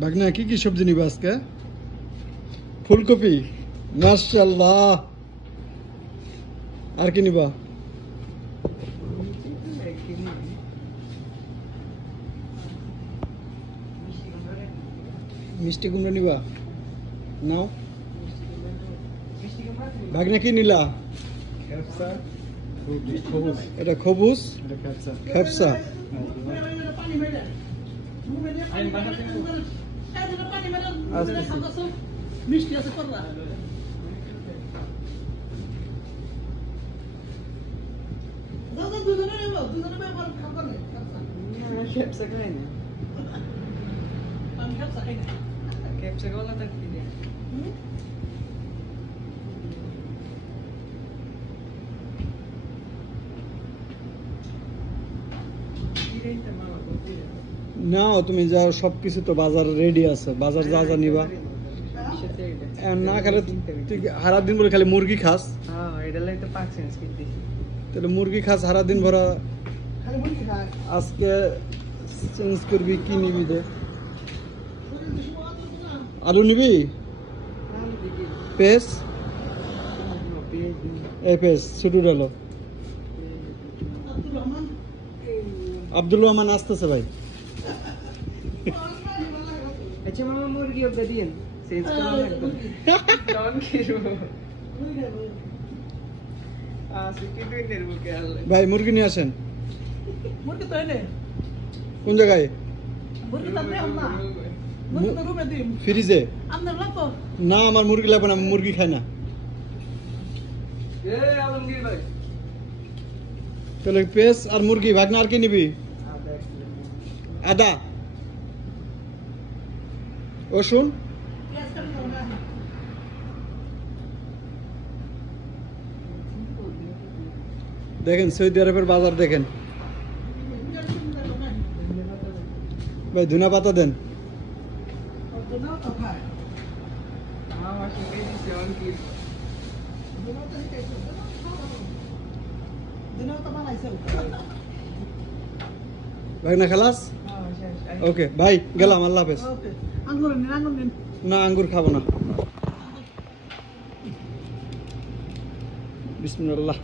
ভাগনা কি কি সবজি নিবা আজকে? ফুলকপি, মাশাআল্লাহ। আর কি নিবা? মিষ্টি কুমড়া নিবা? নাও। ভাগনা কি নিলা? এটা খবুজ, খেপসা। মিষ্টি আছে করলা। খেপসা খাই না। আমি খেপসা খাই না। খেপসা গলা তো কি নেই। নাও তুমি যাও, সবকিছু তো বাজার রেডি আছে। বাজার যা যা নিবা না খেলে তুই সারা দিন ভরে খালি মুরগি খাস। তাহলে মুরগি খাস সারা দিন ভরা, আজকে চেঞ্জ করবি। কি নিবি দে? আলু নিবি? পেঁয়াজ, এই পেঁয়াজ ছোট ডালো। আব্দুল রহমান আসতেছে ভাই। अच्छा मामा मुर्गी और गदियन सेज करो एकदम डॉन किरो सिटी तो निर्भर के हाल ভাই মুরগি নিয়ে আসেন। মুরগি তো এনে কোন জায়গায়? মুরগি তাতে আম্মা মুরগি তো রুমে দিম ফ্রিজে। আপনার লাগতো না আমার মুরগি লাগবে না, আমি মুরগি খাই না। ए आलमगीर भाई তাহলে পেঁয়াজ আর মুরগি। ভাগনা আর কি নিবি? আদা, রসুন। দেখেন সৌদি আরবের বাজার দেখেন ভাই। ধনিয়া পাতা দেন। मामा शिवे दी सेवन की ভাগনা খালাস? ওকে ভাই, গেলাম। আল্লাহ হাফেজ। আঙ্গুর নিন, আঙ্গুর নিন। না আঙ্গুর খাবো না। বিসমিল্লাহ।